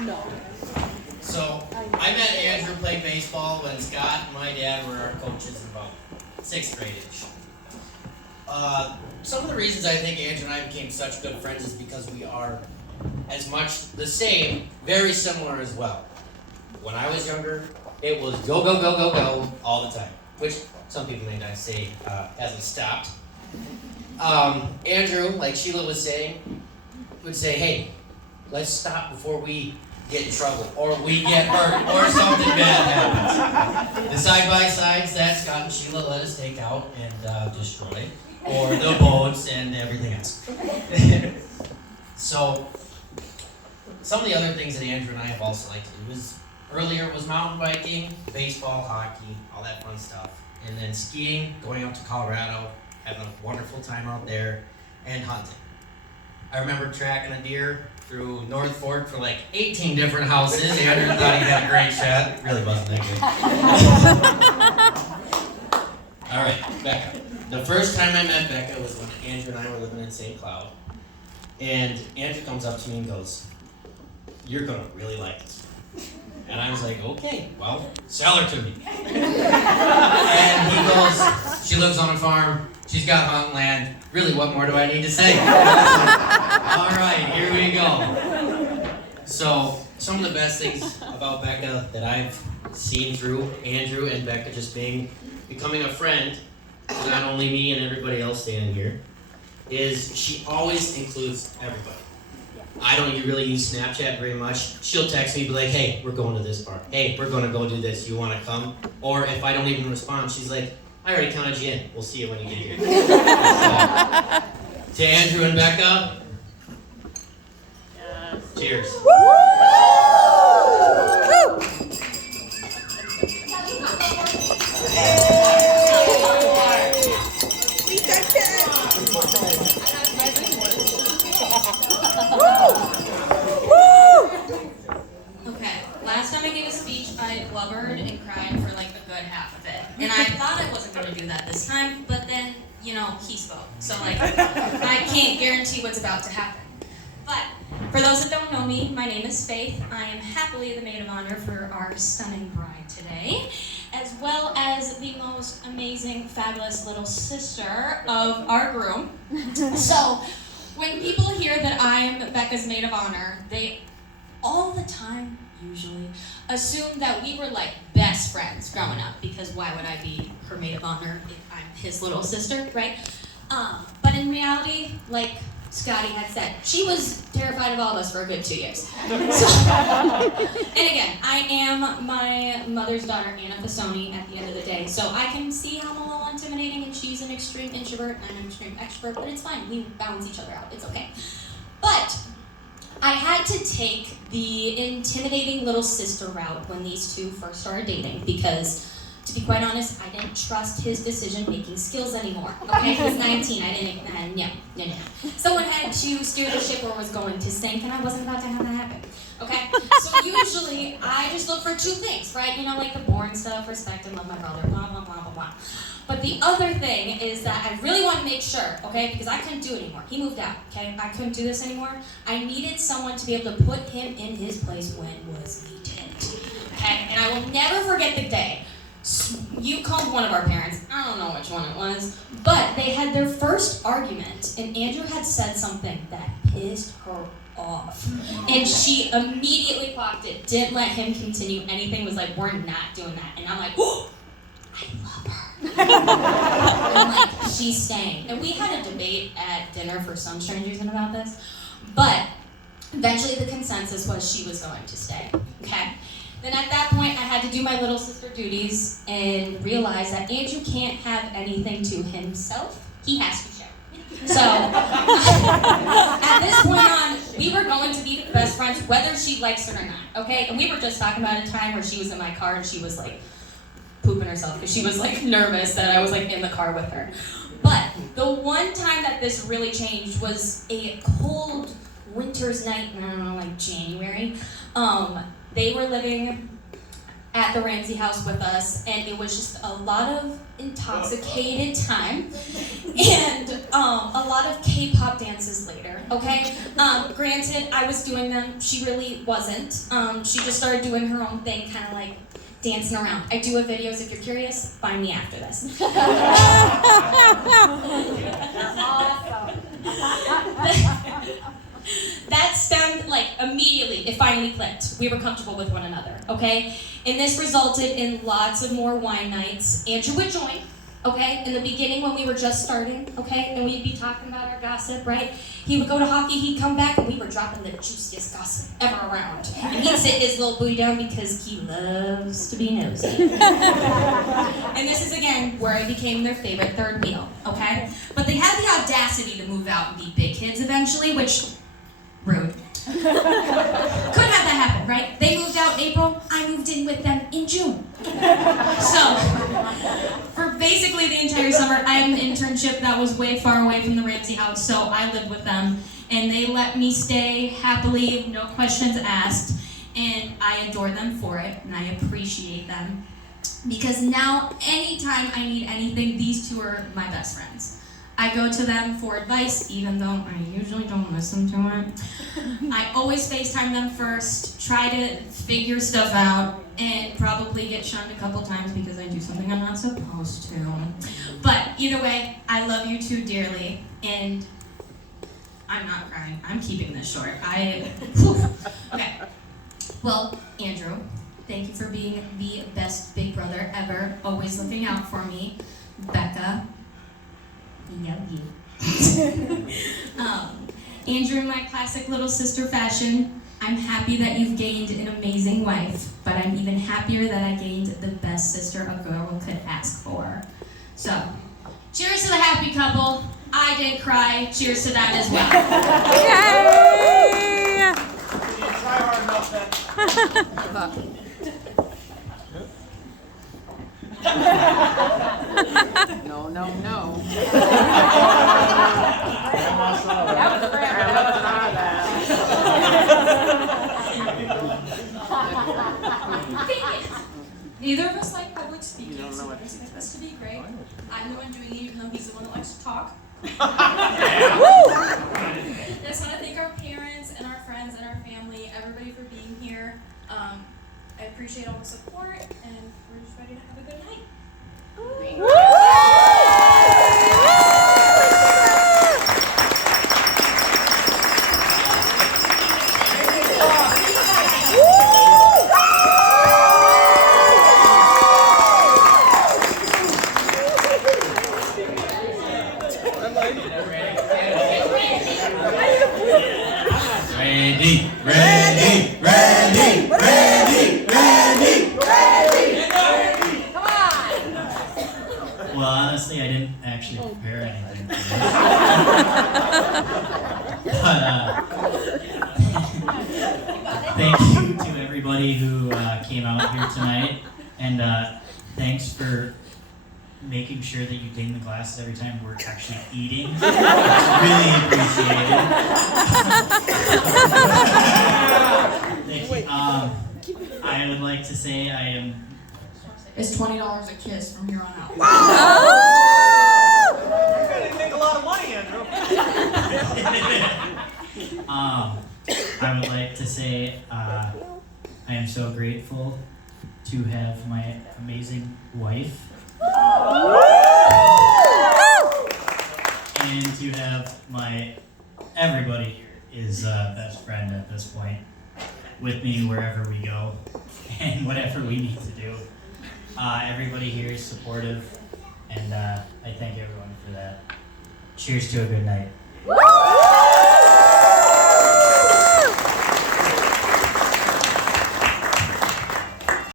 No. So, I met Andrew playing baseball when Scott and my dad were our coaches in about 6th grade-ish. Some of the reasons I think Andrew and I became such good friends is because we are as much the same, very similar as well. When I was younger, it was go, go, go, go, go all the time, which some people may not say hasn't stopped. Andrew, like Sheila was saying, would say, hey, let's stop before we get in trouble, or we get hurt, or something bad happens. The side-by-sides that Scott and Sheila let us take out and destroy, or the boats and everything else. So, some of the other things that Andrew and I have also liked to do is, earlier was mountain biking, baseball, hockey, all that fun stuff. And then skiing, going out to Colorado, having a wonderful time out there, and hunting. I remember tracking a deer through North Fork for like 18 different houses. Andrew thought he had a great shot. It really wasn't that good. All right, Becka. The first time I met Becka was when Andrew and I were living in St. Cloud. And Andrew comes up to me and goes, you're going to really like this. And I was like, okay, well, sell her to me. And he goes, she lives on a farm. She's got mountain land. Really, what more do I need to say? All right, here we go. So, some of the best things about Becka that I've seen through Andrew and Becka just becoming a friend to not only me and everybody else standing here, is she always includes everybody. I don't really use Snapchat very much. She'll text me, be like, hey, we're going to this bar. Hey, we're going to go do this. You want to come? Or if I don't even respond, she's like, I already counted you in. We'll see you when you get here. So, to Andrew and Becka, cheers. Okay, last time I gave a speech, I blubbered and cried for like a good half of it. And I thought I wasn't going to do that this time, but then, he spoke. So like, I can't guarantee what's about to happen. But for those that don't know me, my name is Faith. I am happily the maid of honor for our stunning bride today, as well as the most amazing, fabulous little sister of our groom. So, when people hear that I'm Becca's maid of honor, they all the time, usually, assume that we were like best friends growing up, because why would I be her maid of honor if I'm his little sister, right? But in reality, like Scotty had said, she was terrified of all of us for a good 2 years. So, and again, I am my mother's daughter, Anna Fasoni, at the end of the day. So I can see how I'm a little intimidating, and she's an extreme introvert, and I'm an extreme extrovert, but it's fine. We balance each other out. It's okay. But I had to take the intimidating little sister route when these two first started dating, because to be quite honest, I didn't trust his decision-making skills anymore. Okay, he was 19, I didn't, no. Someone had to steer the ship or was going to sink, and I wasn't about to have that happen. Okay, so usually I just look for two things, right? Like the boring stuff, respect and love my brother, blah, blah, blah, blah, blah. But the other thing is that I really want to make sure, okay, because I couldn't do it anymore. He moved out, okay? I couldn't do this anymore. I needed someone to be able to put him in his place when was needed, okay? And I will never forget the day. You called one of our parents, I don't know which one it was, but they had their first argument, and Andrew had said something that pissed her off. And she immediately blocked it, didn't let him continue anything, was like, we're not doing that. And I'm like, oh, I love her. I'm like, she's staying. And we had a debate at dinner for some strange reason about this, but eventually the consensus was she was going to stay, okay? Then at that point, I had to do my little sister duties and realize that Andrew can't have anything to himself. He has to share. So, at this point on, we were going to be best friends, whether she likes it or not, okay? And we were just talking about a time where she was in my car and she was like pooping herself because she was like nervous that I was like in the car with her. But the one time that this really changed was a cold winter's night, I don't know, like January. They were living at the Ramsey house with us, and it was just a lot of intoxicated time and a lot of K-pop dances later, okay? Granted, I was doing them, she really wasn't. She just started doing her own thing, kind of like dancing around. I do have videos if you're curious, find me after this. That stemmed, like, immediately, it finally clicked. We were comfortable with one another, okay? And this resulted in lots of more wine nights. Andrew would join, okay? In the beginning when we were just starting, okay? And we'd be talking about our gossip, right? He would go to hockey, he'd come back, and we were dropping the juiciest gossip ever around. And he'd sit his little booty down because he loves to be nosy. And this is, again, where I became their favorite third wheel, okay? But they had the audacity to move out and be big kids eventually, which, rude. Couldn't have that happen, right? They moved out in April, I moved in with them in June. So, for basically the entire summer, I had an internship that was way far away from the Ramsey house, so I lived with them, and they let me stay happily, no questions asked, and I adore them for it, and I appreciate them, because now, anytime I need anything, these two are my best friends. I go to them for advice, even though I usually don't listen to it. I always FaceTime them first, try to figure stuff out, and probably get shunned a couple times because I do something I'm not supposed to. But either way, I love you two dearly, and I'm not crying. I'm keeping this short. Okay. Well, Andrew, thank you for being the best big brother ever, always looking out for me. Becka, love you. Andrew, in my classic little sister fashion, I'm happy that you've gained an amazing wife, but I'm even happier that I gained the best sister a girl could ask for. So, cheers to the happy couple. I did cry. Cheers to that as well. Yay! You didn't try hard enough then. No, no, no. Neither of us like public speaking, so we expect this to be great. I'm the one doing it, even though he's the one that likes to talk. I just want to thank our parents and our friends and our family, everybody for being here. I appreciate all the support, and we're just ready to have a good night. Well, honestly, I didn't actually prepare anything for this. But thank you to everybody who came out here tonight, and thanks for making sure that you clean the glasses every time we're actually eating. It's really appreciated. Thank you. I would like to say I am. It's $20 a kiss from here on out. You're gonna make a lot of money, Andrew. I would like to say I am so grateful to have my amazing wife and to have everybody here is best friend at this point with me wherever we go and whatever we need to do. Everybody here is supportive, and I thank everyone for that. Cheers to a good night.